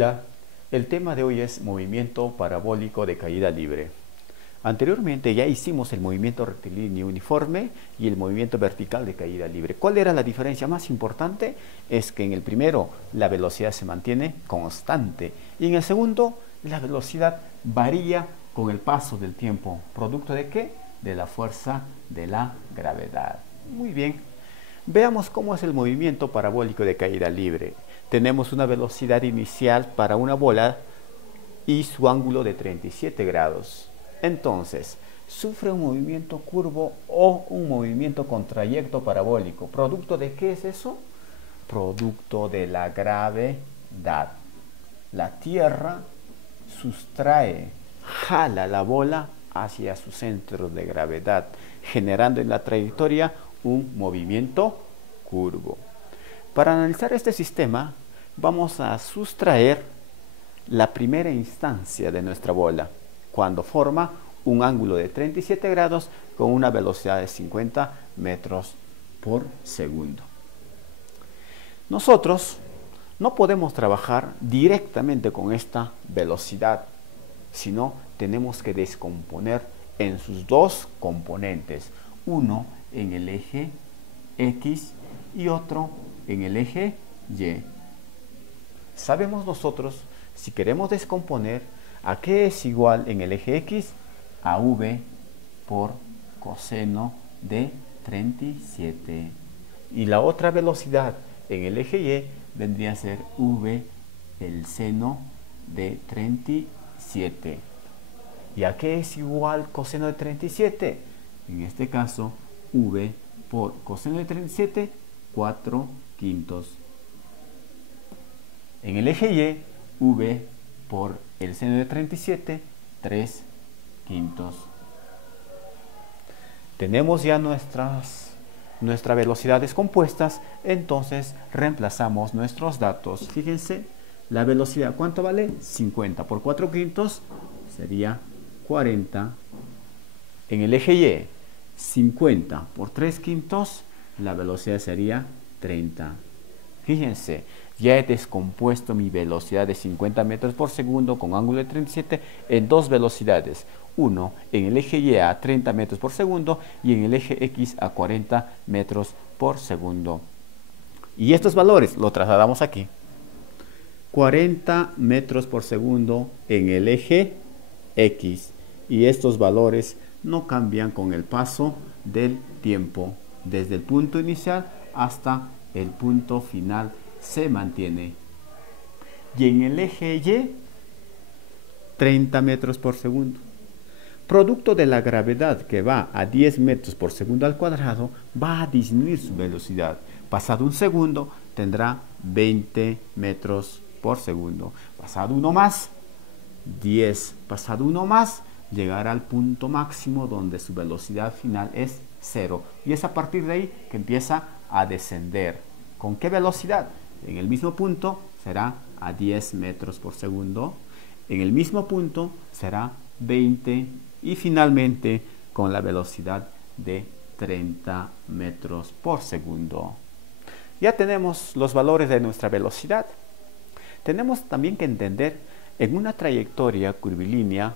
Hola, el tema de hoy es movimiento parabólico de caída libre. Anteriormente ya hicimos el movimiento rectilíneo uniforme y el movimiento vertical de caída libre. ¿Cuál era la diferencia más importante? Es que en el primero la velocidad se mantiene constante y en el segundo la velocidad varía con el paso del tiempo. ¿Producto de qué? De la fuerza de la gravedad. Muy bien. Veamos cómo es el movimiento parabólico de caída libre. Tenemos una velocidad inicial para una bola y su ángulo de 37 grados. Entonces, sufre un movimiento curvo o un movimiento con trayecto parabólico. ¿Producto de qué es eso? Producto de la gravedad. La Tierra jala la bola hacia su centro de gravedad, generando en la trayectoria un movimiento curvo. Para analizar este sistema, vamos a sustraer la primera instancia de nuestra bola, cuando forma un ángulo de 37 grados con una velocidad de 50 metros por segundo. Nosotros no podemos trabajar directamente con esta velocidad, sino tenemos que descomponer en sus dos componentes, uno en el eje X y otro en el eje Y. Sabemos nosotros, si queremos descomponer, ¿a qué es igual en el eje X? A V por coseno de 37. Y la otra velocidad en el eje Y vendría a ser V el seno de 37. ¿Y a qué es igual coseno de 37? En este caso, V por coseno de 37, 4/5. En el eje Y, V por el seno de 37, 3/5. Tenemos ya nuestras velocidades compuestas, entonces reemplazamos nuestros datos. Fíjense, la velocidad, ¿cuánto vale? 50 por 4/5 sería 40. En el eje Y, 50 por 3/5, la velocidad sería 30. Fíjense, ya he descompuesto mi velocidad de 50 metros por segundo con ángulo de 37 en dos velocidades. Uno en el eje Y a 30 metros por segundo y en el eje X a 40 metros por segundo. Y estos valores los trasladamos aquí. 40 metros por segundo en el eje X. Y estos valores no cambian con el paso del tiempo. Desde el punto inicial hasta el punto final se mantiene. Y en el eje Y, 30 metros por segundo. Producto de la gravedad que va a 10 metros por segundo al cuadrado, va a disminuir su velocidad. Pasado un segundo, tendrá 20 metros por segundo. Pasado uno más, 10. Pasado uno más, llegará al punto máximo donde su velocidad final es 0. Y es a partir de ahí que empieza a descender. ¿Con qué velocidad? En el mismo punto será a 10 metros por segundo. En el mismo punto será 20. Y finalmente con la velocidad de 30 metros por segundo. Ya tenemos los valores de nuestra velocidad. Tenemos también que entender en una trayectoria curvilínea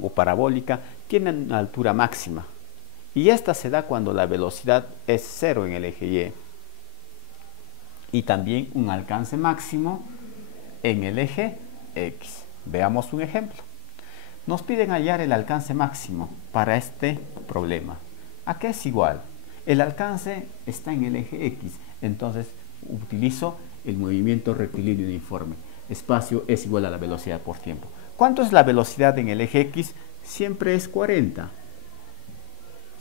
o parabólica tiene una altura máxima. Y esta se da cuando la velocidad es 0 en el eje Y. Y también un alcance máximo en el eje X. Veamos un ejemplo. Nos piden hallar el alcance máximo para este problema. ¿A qué es igual? El alcance está en el eje X, entonces utilizo el movimiento rectilíneo uniforme. Espacio es igual a la velocidad por tiempo. ¿Cuánto es la velocidad en el eje X? Siempre es 40.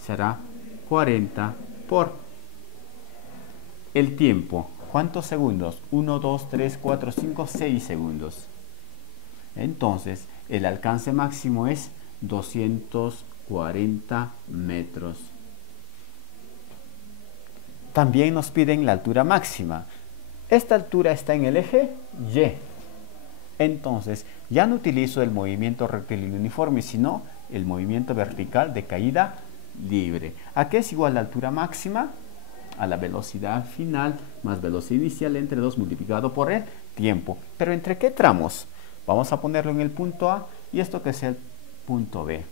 Será 40 por el tiempo. ¿Cuántos segundos? 1, 2, 3, 4, 5, 6 segundos. Entonces, el alcance máximo es 240 metros. También nos piden la altura máxima. Esta altura está en el eje Y. Entonces, ya no utilizo el movimiento rectilíneo uniforme, sino el movimiento vertical de caída libre. ¿A qué es igual la altura máxima? a la velocidad final más velocidad inicial entre 2 multiplicado por el tiempo. ¿Pero entre qué tramos? Vamos a ponerlo en el punto A y esto que es el punto B.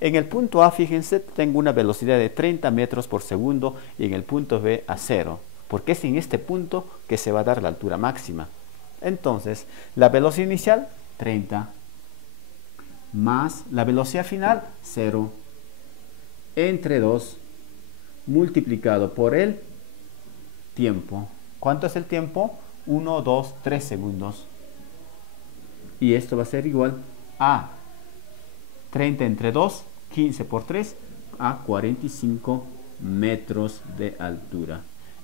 En el punto A, fíjense, tengo una velocidad de 30 metros por segundo y en el punto B a 0, porque es en este punto que se va a dar la altura máxima. Entonces, la velocidad inicial, 30, más la velocidad final, 0, entre 2, multiplicado por el tiempo. ¿Cuánto es el tiempo? 1, 2, 3 segundos. Y esto va a ser igual a 30 entre 2, 15 por 3, a 45 metros de altura.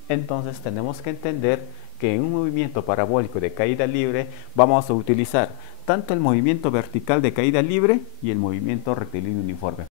Entonces tenemos que entender que en un movimiento parabólico de caída libre vamos a utilizar tanto el movimiento vertical de caída libre y el movimiento rectilíneo uniforme.